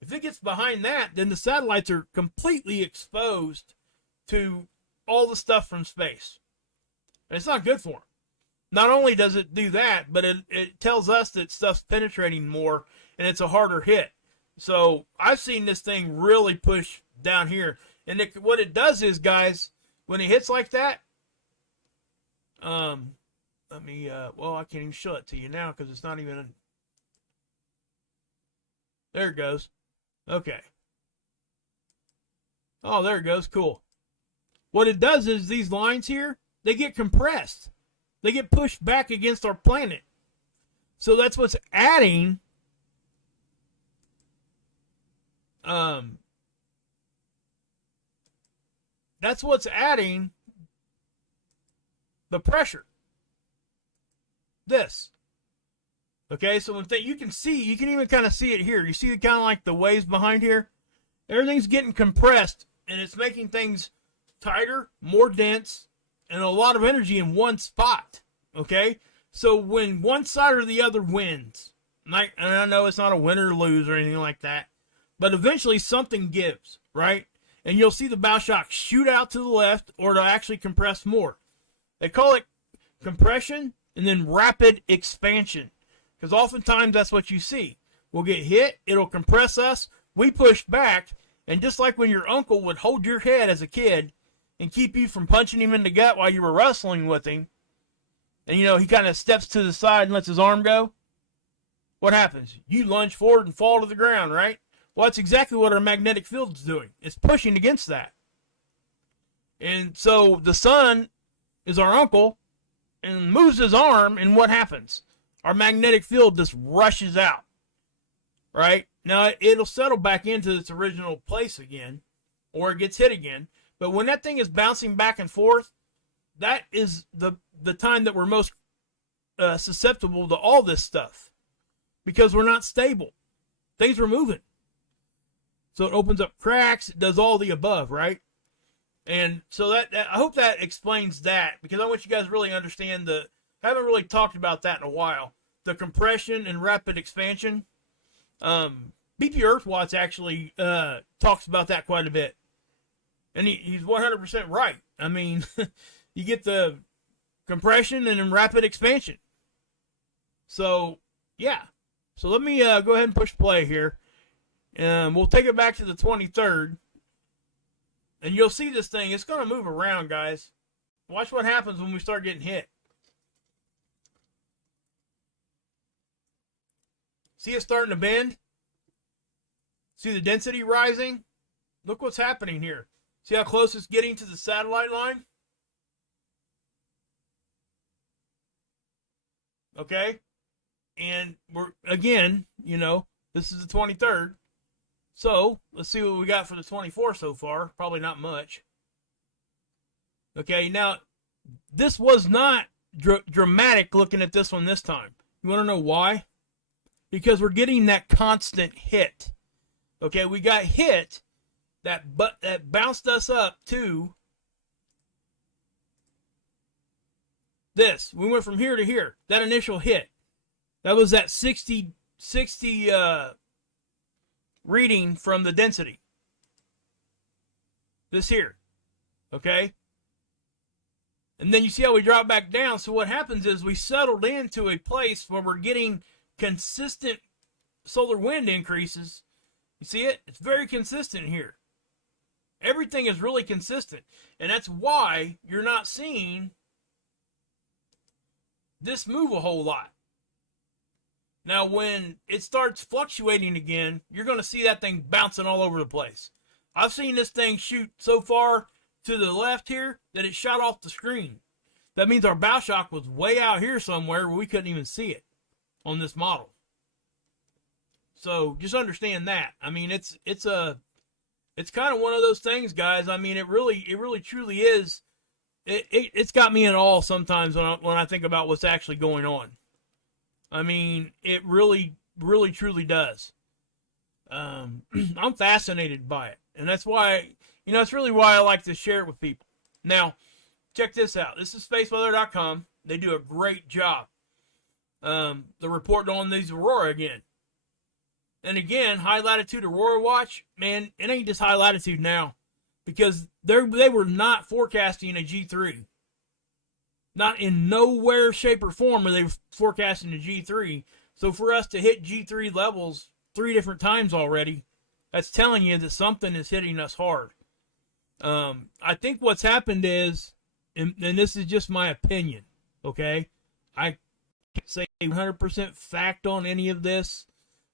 If it gets behind that, then the satellites are completely exposed to all the stuff from space. And it's not good for them. Not only does it do that, but it tells us that stuff's penetrating more and it's a harder hit. So I've seen this thing really push down here. And what it does is, guys, when it hits like that, let me, well, I can't even show it to you now because it's not even, there it goes. Okay. Oh, there it goes. Cool. What it does is these lines here, they get compressed. They get pushed back against our planet. So that's what's adding the pressure. This. Okay, so when you can even kind of see it here. You see it kind of like the waves behind here? Everything's getting compressed, and it's making things tighter, more dense, and a lot of energy in one spot. Okay? So when one side or the other wins, and I know it's not a win or lose or anything like that, but eventually something gives, right? And you'll see the bow shock shoot out to the left, or to actually compress more. They call it compression and then rapid expansion. Because oftentimes that's what you see. We'll get hit, it'll compress us, we push back, and just like when your uncle would hold your head as a kid and keep you from punching him in the gut while you were wrestling with him, and he kind of steps to the side and lets his arm go, what happens? You lunge forward and fall to the ground, right? Well, that's exactly what our magnetic field is doing. It's pushing against that. And so the sun is our uncle, and moves his arm, and what happens? Our magnetic field just rushes out, right? Now, it'll settle back into its original place again, or it gets hit again. But when that thing is bouncing back and forth, that is the time that we're most susceptible to all this stuff, because we're not stable. Things are moving. So it opens up cracks. It does all the above, right? And so that I hope that explains that, because I want you guys to really understand I haven't really talked about that in a while. The compression and rapid expansion. BP Earthwatts actually talks about that quite a bit. And he's 100% right. I mean, you get the compression and then rapid expansion. So, yeah. So let me go ahead and push play here. We'll take it back to the 23rd. And you'll see this thing. It's going to move around, guys. Watch what happens when we start getting hit. See it starting to bend? See the density rising? Look what's happening here. See how close it's getting to the satellite line? Okay? And we're, again, this is the 23rd. So, let's see what we got for the 24th so far. Probably not much. Okay, now, this was not dramatic looking at this one this time. You want to know why? Because we're getting that constant hit. Okay, we got hit that bounced us up to this. We went from here to here. That initial hit. That was that 60 reading from the density. This here. Okay? And then you see how we drop back down. So what happens is we settled into a place where we're getting consistent solar wind increases. You see it? It's very consistent here. Everything is really consistent. And that's why you're not seeing this move a whole lot. Now, when it starts fluctuating again, you're going to see that thing bouncing all over the place. I've seen this thing shoot so far to the left here that it shot off the screen. That means our bow shock was way out here somewhere where we couldn't even see it on this model. So just understand that. I mean, it's kind of one of those things, guys. I mean, it really truly is. It's got me in awe sometimes when I think about what's actually going on. I mean, it really truly does. I'm fascinated by it, and that's why, it's really why I like to share it with people. Now, check this out. This is spaceweather.com. They do a great job. The report on these Aurora again. And again, high latitude Aurora watch, man, it ain't just high latitude now, because they were not forecasting a G3. Not in nowhere, shape, or form were they forecasting a G3. So for us to hit G3 levels 3 different times already, that's telling you that something is hitting us hard. I think what's happened is, and this is just my opinion, okay? I can't say 100% fact on any of this,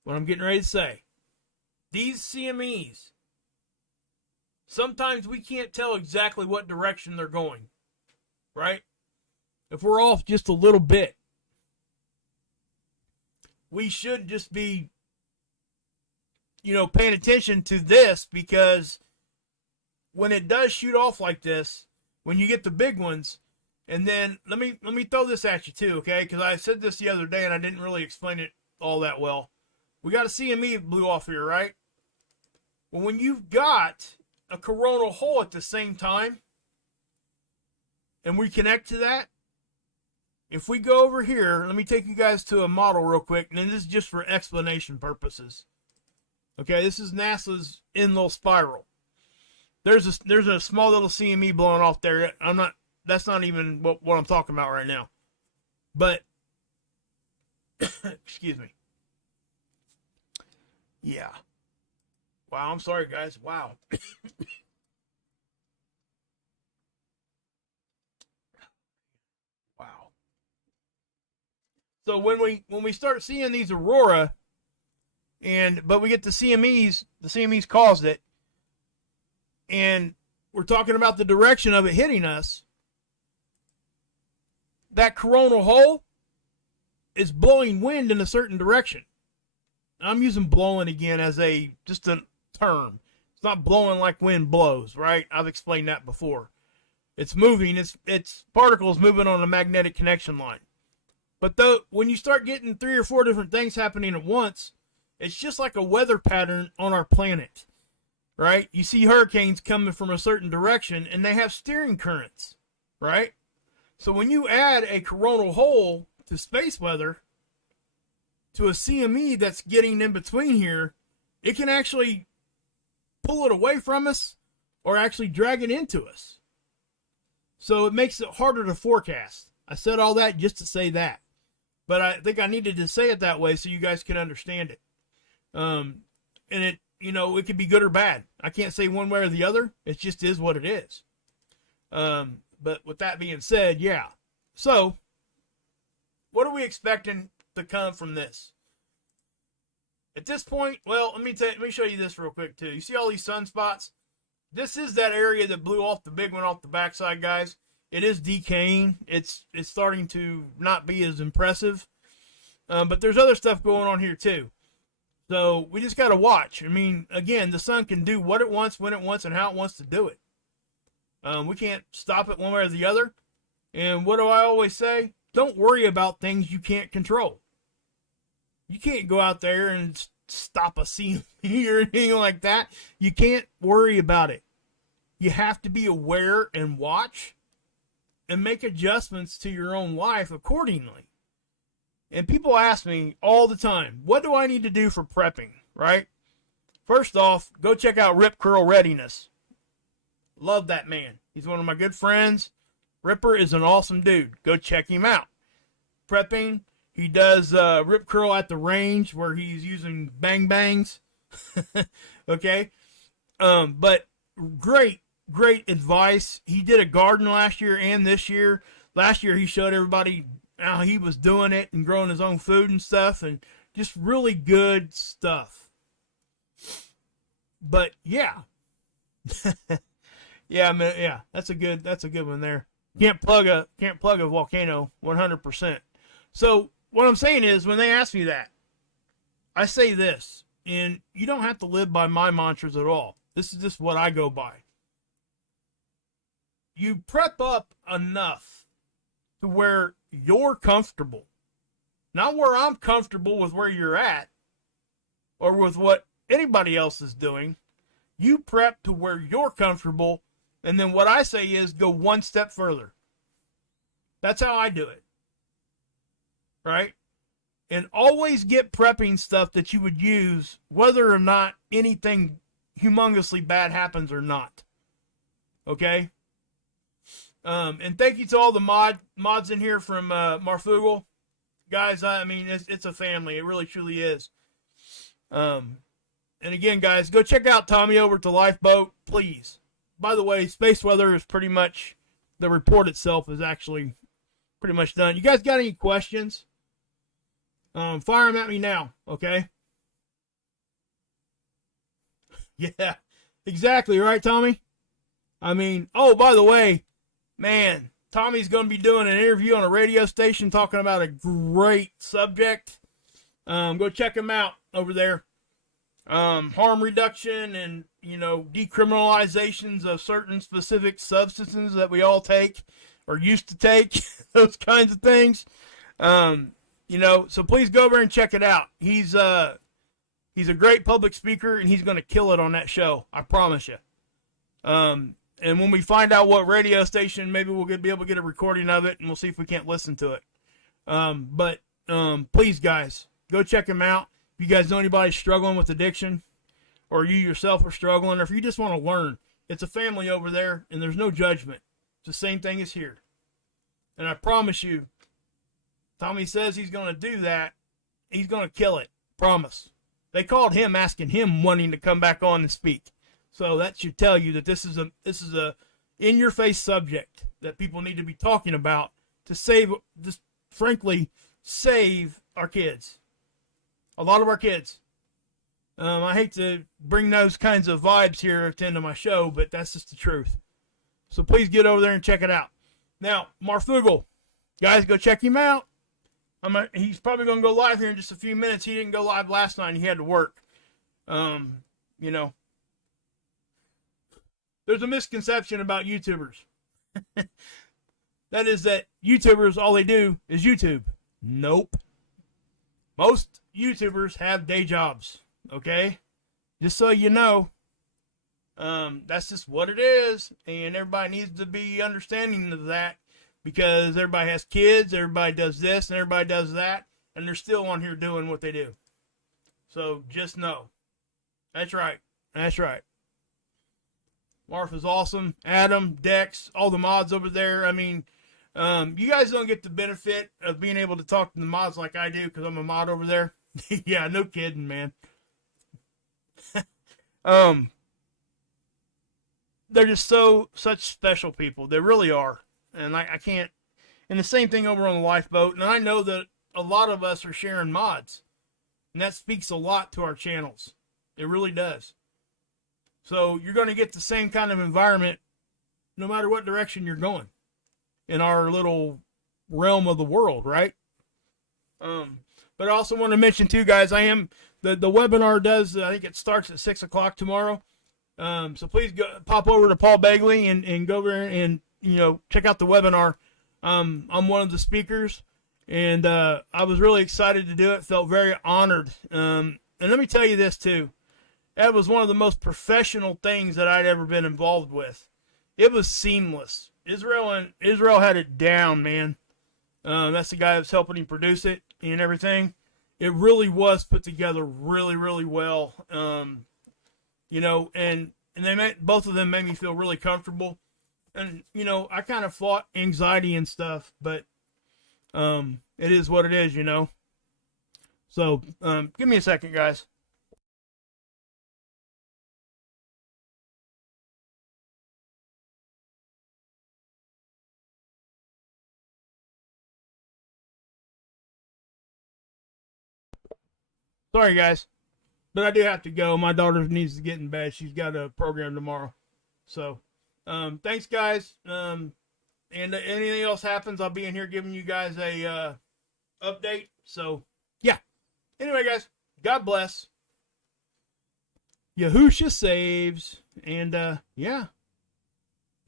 what I'm getting ready to say. These CMEs, sometimes we can't tell exactly what direction they're going, right? If we're off just a little bit, we should just be, paying attention to this, because when it does shoot off like this, when you get the big ones, and then let me throw this at you too, okay? Because I said this the other day and I didn't really explain it all that well. We got a CME blew off here, right? Well, when you've got a coronal hole at the same time, and we connect to that, if we go over here, let me take you guys to a model real quick, and then this is just for explanation purposes. Okay, this is NASA's Enlil spiral. There's a small little CME blowing off there. That's not even what I'm talking about right now. But excuse me. Yeah. Wow, I'm sorry guys. Wow. Wow. So when we start seeing these Aurora, but we get the CMEs caused it, and we're talking about the direction of it hitting us. that coronal hole is blowing wind in a certain direction. I'm using blowing again as just a term. It's not blowing like wind blows, right? I've explained that before. It's moving. It's particles moving on a magnetic connection line. But when you start getting 3 or 4 different things happening at once, it's just like a weather pattern on our planet, right? You see hurricanes coming from a certain direction, and they have steering currents, right? So when you add a coronal hole to space weather, to a CME that's getting in between here, it can actually pull it away from us or actually drag it into us. So it makes it harder to forecast. I said all that just to say that. But I think I needed to say it that way so you guys can understand it. And it, it could be good or bad. I can't say one way or the other. It just is what it is. But with that being said, yeah. So, what are we expecting to come from this? At this point, well, let me show you this real quick too. You see all these sunspots? This is that area that blew off the big one off the backside, guys. It is decaying. It's starting to not be as impressive. But there's other stuff going on here too. So we just got to watch. I mean, again, the sun can do what it wants, when it wants, and how it wants to do it. We can't stop it one way or the other. And what do I always say? Don't worry about things you can't control. You can't go out there and stop a CME or anything like that. You can't worry about it. You have to be aware and watch and make adjustments to your own life accordingly. And people ask me all the time, what do I need to do for prepping, right? First off, go check out Rip Curl Readiness. Love that man. He's one of my good friends. Ripper is an awesome dude. Go check him out. Prepping. He does rip curl at the range where he's using bang bangs. Okay. But great advice. He did a garden last year and this year. Last year he showed everybody how he was doing it and growing his own food and stuff, and just really good stuff. But yeah. Yeah, that's a good one there. Can't plug a volcano 100%. So what I'm saying is, when they ask me that, I say this, and you don't have to live by my mantras at all. This is just what I go by. You prep up enough to where you're comfortable. Not where I'm comfortable with where you're at or with what anybody else is doing. You prep to where you're comfortable, and then what I say is go one step further. That's how I do it. Right? And always get prepping stuff that you would use whether or not anything humongously bad happens or not. Okay? And thank you to all the mods in here from Marfugal. Guys, I mean, it's a family. It really, truly is. And again, guys, go check out Tommy over at the Lifeboat, please. By the way, space weather is pretty much, the report itself is actually pretty much done. You guys got any questions? Fire them at me now, okay? Yeah, exactly, right, Tommy? I mean, oh, by the way, man, Tommy's going to be doing an interview on a radio station talking about a great subject. Go check him out over there. Harm reduction and, decriminalizations of certain specific substances that we all take or used to take, those kinds of things. So please go over and check it out. He's a great public speaker, and he's going to kill it on that show. I promise you. And when we find out what radio station, maybe we'll be able to get a recording of it, and we'll see if we can't listen to it. But please, guys, go check him out. If you guys know anybody struggling with addiction, or you yourself are struggling, or if you just want to learn, it's a family over there, and there's no judgment. It's the same thing as here. And I promise you, Tommy says he's going to do that. He's going to kill it. Promise. They called him, asking him, wanting to come back on and speak. So that should tell you that this is a in-your-face subject that people need to be talking about to save our kids. A lot of our kids. I hate to bring those kinds of vibes here at the end of my show, but that's just the truth. So please get over there and check it out. Now, Marfugal, Guys, go check him out. He's probably going to go live here in just a few minutes. He didn't go live last night. He had to work. You know, there's a misconception about YouTubers. That is that YouTubers, all they do is YouTube. Nope. Most YouTubers have day jobs. Okay? Just so you know. That's just what it is. And everybody needs to be understanding of that. Because everybody has kids, everybody does this, and everybody does that, and they're still on here doing what they do. So just know. That's right. That's right. Martha's awesome. Adam, Dex, all the mods over there. I mean, you guys don't get the benefit of being able to talk to the mods like I do because I'm a mod over there. Yeah, no kidding, man. They're just such special people. They really are. And I can't, and the same thing over on the lifeboat. And I know that a lot of us are sharing mods. And that speaks a lot to our channels. It really does. So you're going to get the same kind of environment no matter what direction you're going in our little realm of the world, right? But I also want to mention too, guys, the webinar does, I think it starts at 6 o'clock tomorrow. So please go pop over to Paul Begley and go over and, check out the webinar. I'm one of the speakers, and I was really excited to do it. Felt very honored. And let me tell you this too. That was one of the most professional things that I'd ever been involved with. It was seamless. Israel had it down, man. That's the guy that's helping him produce it and everything. It really was put together really, really well. And both of them made me feel really comfortable. And, I kind of fought anxiety and stuff, but it is what it is, So, give me a second, guys. Sorry, guys, but I do have to go. My daughter needs to get in bed. She's got a program tomorrow. So, thanks, guys. And anything else happens, I'll be in here giving you guys a update. So, yeah. Anyway, guys, God bless. Yahusha saves. And, yeah,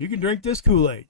you can drink this Kool-Aid.